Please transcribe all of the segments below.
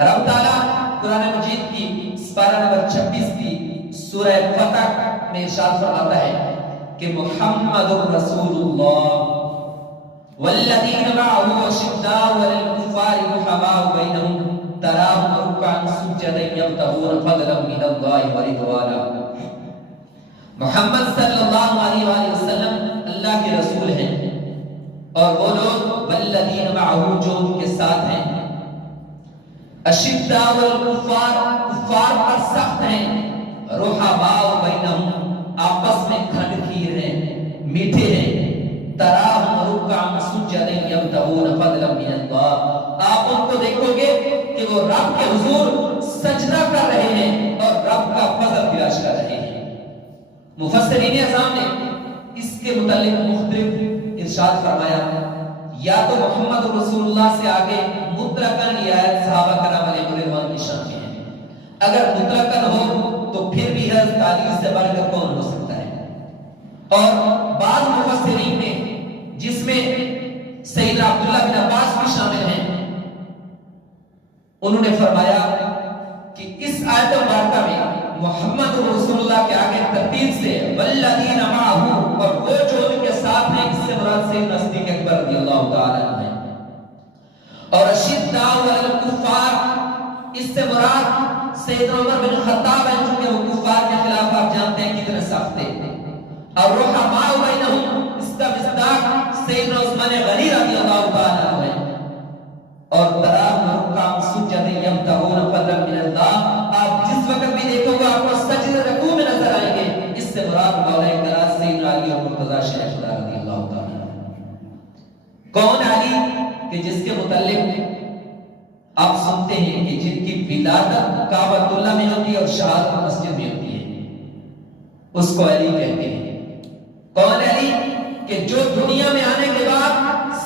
رب تعالیٰ قرآن مجید کی سپارہ نمبر 26 کی سورہ فتح میں ارشاد فرماتا ہے کہ محمد رسول اللہ والذین معه اشداء علی الکفار رحماء بینہم تراہم رکعا سجدا یبتغون فضلا من اللہ ورضوانا. محمد صلی اللہ علیہ وآلہ وسلم اللہ کے رسول ہیں اور وہ لوگ والذین معه جو ان کے ساتھ ہیں اشداء علی الکفار کفار پر سخت ہیں رحماء بینہم آپس میں کھنڈکیر ہیں میٹھے ہیں تراہم رکعا سجدا یبتغون فضلا من اللہ آپ ان کو دیکھو گے کہ وہ رب کے حضور سجدہ کر رہے ہیں اور رب کا فضل تلاش کر رہے ہیں. مفسرین اعظام نے اس کے متعلق مختلف ارشاد فرمایا یا تو محمد رسول اللہ سے آگے مطلقاً یہ آیت صحابہ کرام علیہ رضوان کی شان میں ہے. اگر مطلقاً ہو تو پھر بھی حضرت علی سے بڑھ کر کون ہو سکتا ہے. اور بعض مفسرین نے جس میں سیدنا عبداللہ بن عباس بھی شامل ہیں انہوں نے فرمایا کہ اس آیت مبارکہ میں محمد رسول اللہ کے آگے ترتیب سے والذین معه اور وہ جو ان کے ساتھ ہیں اس سے مراد سیدنا صدیق اکبر رضی اللہ تعالی عنہ ہیں اور اشداء علی الکفار اس سے مراد سیدنا عمر بن خطاب ہیں چونکہ وہ کفار کے خلاف آپ جانتے ہیں کتنے سخت تھے. اور رحماء بینہم اس کا مصداق سیدنا عثمان غنی رضی اللہ تعالی عنہ ہیں اور تراہم رکعا سجدا یبتغون فضلا من اللہ آپ جس وقت بھی دیکھو گے آپ کو سجدہ رکوع میں نظر آئیں گے اس سے مراد مولا کرام سیدنا علی اور مرتضی شیخ خدا رضی اللہ تعالی عنہ. کون علی کہ جس کے متعلق آپ سنتے ہیں کہ جن کی ولادت کعبۃ اللہ میں ہوتی ہے اور شہادت مسجد میں ہوتی ہے اس کو علی کہتے ہیں. کون علی کہ جو دنیا میں آنے کے بعد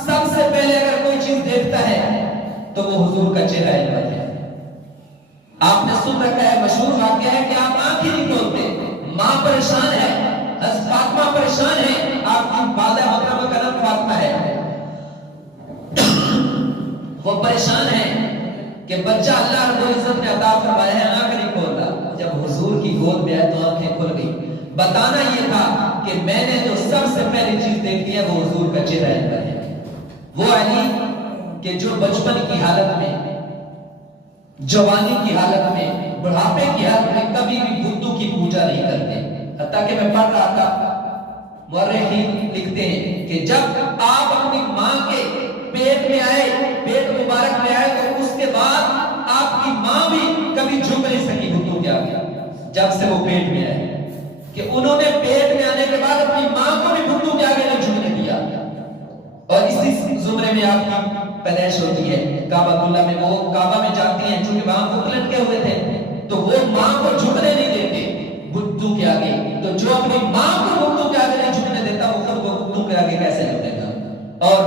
سب سے پہلے اگر کوئی چیز دیکھتا ہے تو وہ حضور کا چہرہ انور ہے. آپ نے سن رکھا ہے مشہور واقعہ ہے کہ آپ آنکھ ہی نہیں کھولتے ماں پریشان ہے حضرت فاطمہ پریشان ہے آپ کی والدہ محترمہ کا نام فاطمہ ہے وہ پریشان ہے کہ بچہ اللہ رب العزت نے عطا فرمایا ہے آنکھ نہیں کھول رہا. جب حضور کی گود میں آئے تو آنکھیں کھل گئی. بتانا یہ تھا کہ میں نے جو سب سے پہلی چیز دیکھی ہے وہ حضور کا چہرہ انور ہے. وہ علی کہ جو بچپن کی حالت میں جوانی کی حالت میں بڑھاپے کی حالت میں کبھی بھی بتوں کی پوجا نہیں کرتے. حتیٰ کہ میں پڑھ رہا تھا مورخین لکھتے ہیں کہ جب آپ اپنی ماں کے پیٹ میں آئے پیٹ مبارک میں آئے تو اس کے بعد آپ کی ماں بھی کبھی جھک نہیں سکی بتوں کے آگے جب سے وہ پیٹ میں آئے کہ انہوں نے پیٹ میں آنے کے بعد اپنی ماں کو بھی بتوں کے آگے نہیں جھکنے دیا. اور اسی زمرے میں آپ کی پیدائش ہوتی ہے کعبۃ اللہ میں وہ کعبہ میں جاتی ہیں چونکہ وہاں بت لٹکے ہوئے تھے تو وہ ماں کو جھکنے نہیں دیتے بتوں کے آگے. تو جو اپنی ماں کو بتوں کے آگے نہیں جھکنے دیتا وہ خود کو بتوں کے آگے کیسے جھکے گا. اور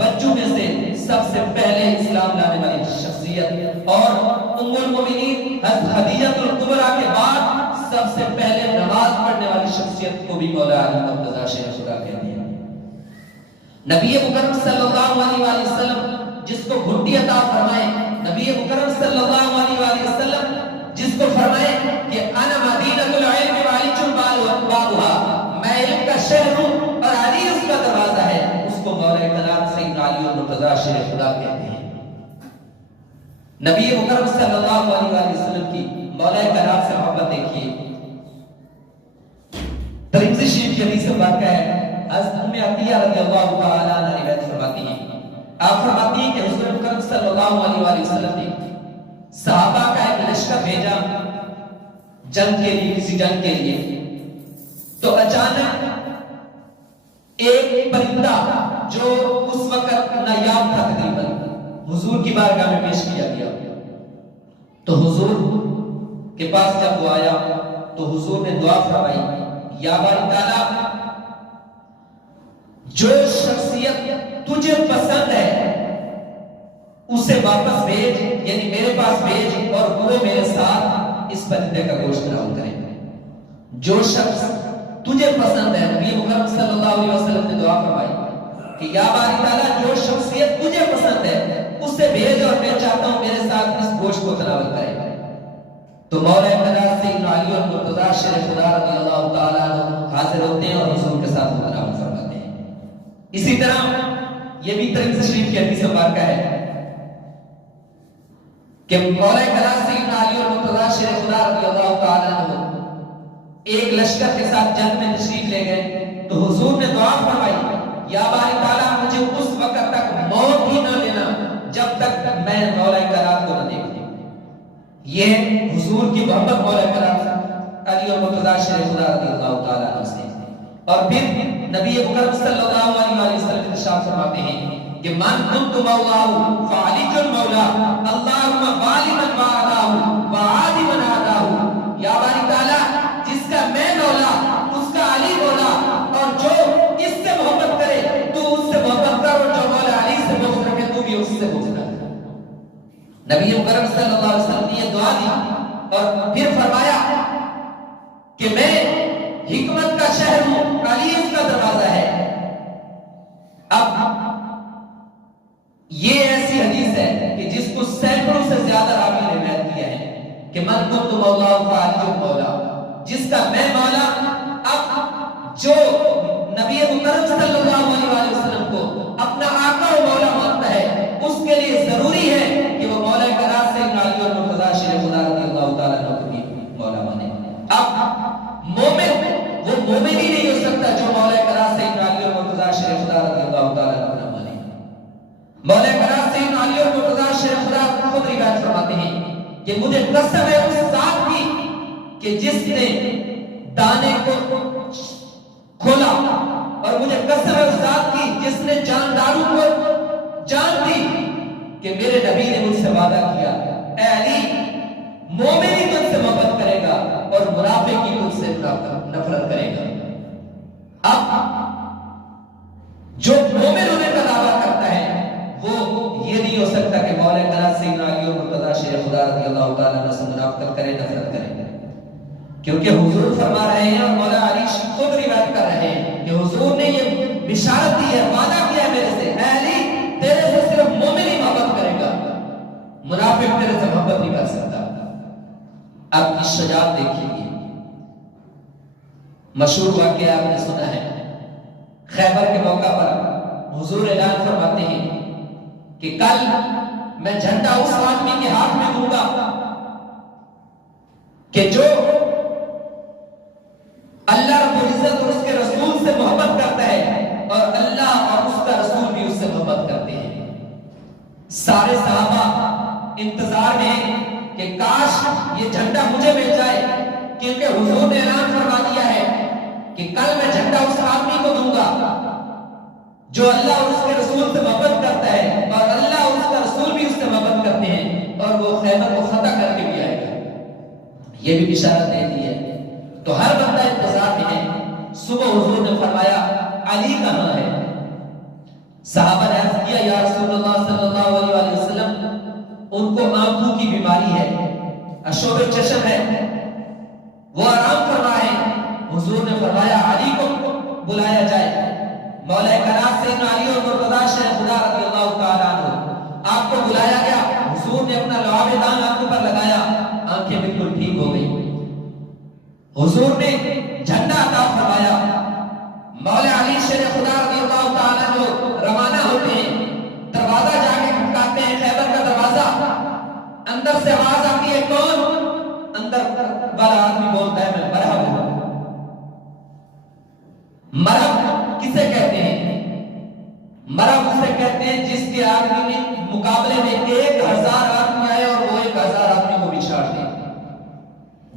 بچوں میں سے سب سے پہلے اسلام لانے والی شخصیت اور ام المؤمنین حضرت خدیجہ الکبریٰ کے بعد سب سے پہلے نماز پڑھنے والی شخصیت کو بھی مولا علی مرتضی شیخ خدا کہتے ہیں. نبی مکرم صلی اللہ علیہ وآلہ وسلم جس کو گھٹی عطا فرمائے نبی مکرم صلی اللہ علیہ وآلہ وسلم جس کو فرمائے کہ انا مدینۃ العلم وعلی بابها میں علم کا شہر ہوں اور علی اس کا دروازہ ہے اس کو مولا کرام سیدنا علی اور مرتضی شیخ خدا کہتے ہیں. نبی مکرم صلی اللہ علیہ وآلہ وسلم کی مولا کرام سے محبت دیکھیے. ترمذی شریف کی حدیث مبارکہ ہے حضرت ام عطیہ رضی اللہ تعالی عنہ روایت فرماتی ہیں آپ فرماتی ہیں کہ حضور مکرم صلی اللہ علیہ وآلہ وسلم نے صحابہ کا ایک لشکر بھیجا جنگ کے لیے کسی جنگ کے لیے تو اچانک ایک پرندہ جو اس وقت نایاب تھا تقریباً حضور کی بارگاہ میں پیش کیا گیا تو حضور کے پاس جب وہ آیا تو حضور نے دعا فرمائی یا باری تعالیٰ جو شخصیت تجھے پسند ہے اسے واپس بھیج یعنی میرے پاس بھیج اور وہ میرے ساتھ اس پرندے کا گوشت نہ کرے. جو شخص تجھے پسند ہے نبی مکرم صلی اللہ علیہ وسلم نے دعا فرمائی کہ یا باری تعالیٰ جو شخصیت تجھے پسند ہے اسے بھیج اور میں چاہتا ہوں میرے ساتھ اس گوشت کو تناول کرے۔ تو مولا قناعت سیدنا علی المرتضیٰ شیر خدا رضی اللہ تعالیٰ عنہ حاضر ہوتے ہیں اور حضور کے ساتھ تناول فرماتے ہیں۔ اسی طرح یہ بھی ترمذی شریف کی حدیث مبارکہ ہے کہ مولا قناعت سیدنا علی المرتضیٰ شیر خدا رضی اللہ تعالیٰ عنہ ایک لشکر کے ساتھ جنگ میں تشریف لے گئے تو حضور نے دعا فرمائی، یا باری تعالیٰ مجھے اس وقت تک موت ہی نہ لینا جب تک میں مولا قناعت کو نہ دیکھوں۔ یہ حضور کی محبت مولا قناعت علی المرتضیٰ شیر خدا رضی اللہ تعالیٰ عنہ سے۔ اور پھر نبی مکرم صلی اللہ علیہ وسلم ارشاد فرماتے ہیں کہ من کنت مولاہ فعلی المولا اللہم والی من وعداہ وعادی من عاداہ، یا باری تعالیٰ جس کا میں مولا اس کا علی مولا، اور جو اس سے محبت کرے تو اس سے محبت کر، اور جو مولا علی سے بغض رکھے تو بھی اس سے بغض رکھ۔ نبی مکرم صلی اللہ علیہ وسلم نے یہ دعا دی اور پھر فرمایا کہ میں حکمت کا شہر ہوں، علی اس کا دروازہ ہے۔ اب یہ ایسی حدیث ہے کہ جس کو سینکڑوں سے زیادہ راوی نے روایت کیا ہے کہ من کنت مولا فعلی المولا، جس کا میں مولا۔ اب جو نبی مکرم صلی اللہ علیہ وسلم کو اپنا آقا و مولا مانتا ہے اس کے لیے ضروری ہے کہ وہ مولا قناعت سیدنا علی المرتضیٰ شیر خدا رضی اللہ تعالیٰ عنہ کو بھی مولا مانے۔ اب مومن وہ مومن ہی نہیں ہو سکتا جو مولا قناعت سیدنا علی المرتضیٰ شیر خدا رضی اللہ تعالیٰ عنہ نہ مانے۔ مولا قناعت سیدنا علی المرتضیٰ شیر خدا خود روایت فرماتے ہیں کہ مجھے قسم ہے اس ذات کی کہ جس نے دانے کو کھولا، اور مجھے قسم ہے اس ذات کی جس نے جانداروں کو جان دی کہ میرے نبی نے مجھ سے وعدہ کیا، اے علی مومن ہی تجھ سے محبت کرے گا اور منافق ہی تجھ سے نفرت کرے گا۔ اب جو مومن ہونے کا دعویٰ کرتا ہے وہ یہ نہیں ہو سکتا کہ مولا قناعت سیدنا علی المرتضیٰ شیر خدا رضی اللہ تعالیٰ عنہ سے منافقت کرے، نفرت کرے، کیونکہ حضور فرما رہے ہیں اور مولا علی خود روایت کر رہے ہیں کہ حضور نے یہ بشارت دی ہے، وعدہ کیا ہے میرے سے، اے علی تیرے سے صرف مومن ہی محبت کرے گا، منافق تیرے سے محبت نہیں کر سکتا۔ اب کی شجاعت دیکھیے، مشہور واقعہ آپ نے سنا ہے، خیبر کے موقع پر حضور اعلان فرماتے ہیں کہ کل میں جھنڈا اس آدمی کے ہاتھ میں دوں گا کہ جو اللہ رب العزت اور اس کے رسول سے محبت کرتا ہے اور اللہ اور اس کا رسول بھی اس سے محبت کرتے ہیں۔ سارے صحابہ انتظار میں کہ کاش یہ جھنڈا مجھے مل جائے، کیونکہ حضور نے اعلان فرما دیا ہے کہ کل میں جھنڈا اس آدمی کو دوں گا جو اللہ اور اس کے رسول سے محبت کرتا ہے اور اللہ اور اس کا رسول بھی اس سے محبت کرتے ہیں، اور وہ خیبر کو فتح کر کے بھی آئے گا۔ یہ بھی بشارت دے دی ہے۔ تو ہر بندہ انتظار میں ہے۔ صبح حضور نے فرمایا علی کہاں ہے؟ صحابہ نے عرض کیا یا رسول اللہ صلی اللہ علیہ وسلم ان کو آنکھوں کی بیماری ہے، اشوب چشم ہے، وہ آرام فرما ہے۔ حضور نے فرمایا علی کو بلایا جائے۔ مولا قناعت سیدنا علی المرتضیٰ شیر خدا رضی اللہ تعالیٰ عنہ آپ کو بلایا گیا۔ حضور نے اپنا لعاب دان آنکھوں پر لگایا، آنکھیں بالکل ٹھیک ہو گئی۔ حضور نے جھنڈا عطا فرمایا۔ مولا علی شیر خدا رضی اللہ تعالیٰ عنہ روانہ ہوتے ہیں، دروازہ جا کے کھٹکاتے ہیں، خیبر کا دروازہ۔ اندر سے آواز آتی ہے، کون؟ اندر والا آدمی بولتا ہے میں مرحب ہوں۔ مرحب کسے کہتے ہیں؟ مرحب اسے کہتے ہیں جس کے آدمی میں مقابلے میں 1000 آدمی آئے اور وہ 1000 آدمی کو بچھاڑ دے۔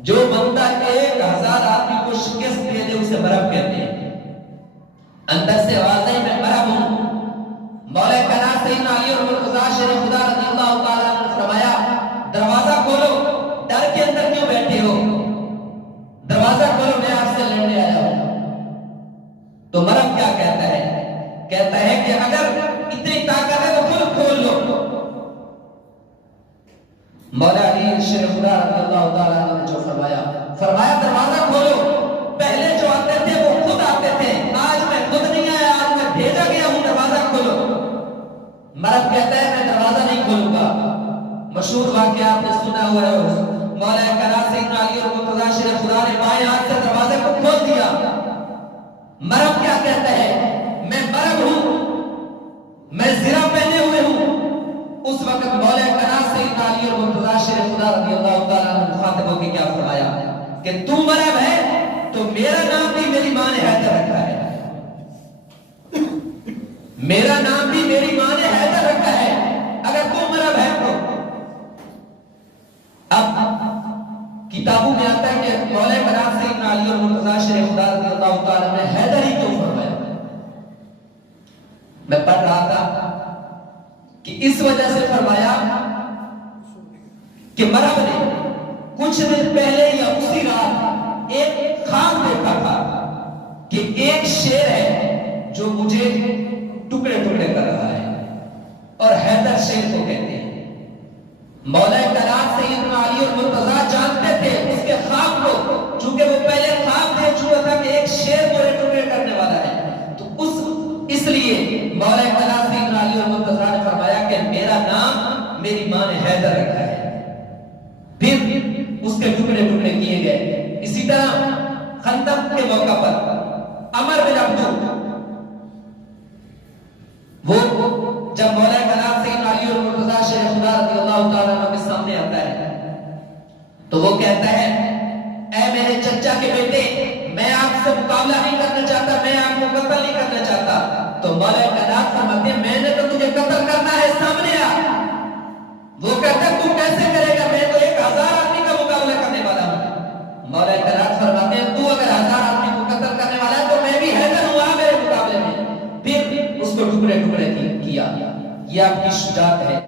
جو بندہ 1000 آدمی کو شکست دے دے اسے مرحب کہتے ہیں۔ اندر سے آواز آئی میں مرحب ہوں۔ مولا قناعت سیدنا علی المرتضیٰ شیر خدا رضی اللہ تعالیٰ عنہ نے فرمایا دروازہ کھولو، ڈر کے اندر کیوں بیٹھے ہو؟ دروازہ کھولو، میں آپ سے لڑنے آیا ہوں۔ تو مرحب کیا کہتا ہے؟ کہتا ہے کہ اگر اتنی طاقت ہے تو خود کھول لو۔ مولا علی شیر خدا رضی اللہ تعالیٰ عنہ نے جو فرمایا دروازہ کھولو۔ پہلے جو آتے تھے وہ خود آتے تھے، آج میں خود نہیں آیا، آج میں بھیجا گیا ہوں، دروازہ کھولو۔ مرد کہتا ہے میں دروازہ نہیں کھولوں گا. مشہور واقعہ آپ نے سنا ہوا ہے, مولا کرام سیدنا علی اور مرتضیٰ شیر خدا نے بائیں ہاتھ سے دروازے کو کھول دیا. مرد کیا کہتا ہے, میں مرد ہوں, میں زرہ پہنے ہوئے ہوں. اس وقت مولا کرام سیدنا علی اور مرتضیٰ شیر خدا رضی اللہ تعالیٰ عنہ مخاطب ہو کے کیا فرمایا کہ تو مرد ہے تو میرا نام بھی میری ماں نے حیدر رکھا ہے, میرا نام بھی میری ماں نے حیدر رکھا ہے اگر تم مرد ہے تو. اب کتابوں میں آتا ہے کہ مولا کرام سیدنا علی اور مرتضیٰ شیر خدا رضی اللہ تعالیٰ نے حیدر ہی کیوں فرمایا. میں پڑھ رہا تھا کہ اس وجہ سے فرمایا کہ مرد نے کچھ دن پہلے یا اسی رات ایک خواب دیکھا تھا کہ ایک شیر ہے جو مجھے ٹکڑے ٹکڑے کر رہا ہے, اور حیدر شیر کو کہتے ہیں. مولا کرام سیدنا علی اور مرتضیٰ جانتے تھے اس کے خواب کو, چونکہ وہ پہلے خواب دیکھ چکا تھا کہ ایک شیر مجھے ٹکڑے کرنے والا ہے, تو اس لیے مولا کرام سیدنا علی اور مرتضیٰ نے فرمایا کہ میرا نام میری ماں نے حیدر رکھا ہے. پھر اس کے ٹکڑے ٹکڑے کیے گئے. اسی طرح خندق کے موقع پر عمر بن عبدو, وہ جب مولا کرام سیدنا علی اور مرتضیٰ شیر خدا رضی اللہ تعالیٰ عنہ کے سامنے آتا ہے تو وہ کہتا ہے اے میرے چچا کے بیٹے, میں آپ سے مقابلہ نہیں کرنا چاہتا, میں آپ کو قتل نہیں کرنا چاہتا. تو مولا کرام فرماتے ہیں میں نے تو تجھے قتل کرنا ہے, سامنے آ. وہ کہتا ہے تو کیسے کرے گا, میں تو 1000 آدمی کا مقابلہ کرنے والا ہوں. مولا کرام فرماتے ہیں تو اگر 1000 آدمی کو قتل کرنے والا ہے تو میں بھی حیدر ہوں, آ میرے مقابلے میں. پھر اس کو ٹکڑے ٹکڑے کیا. یہ آپ کی شجاعت ہے.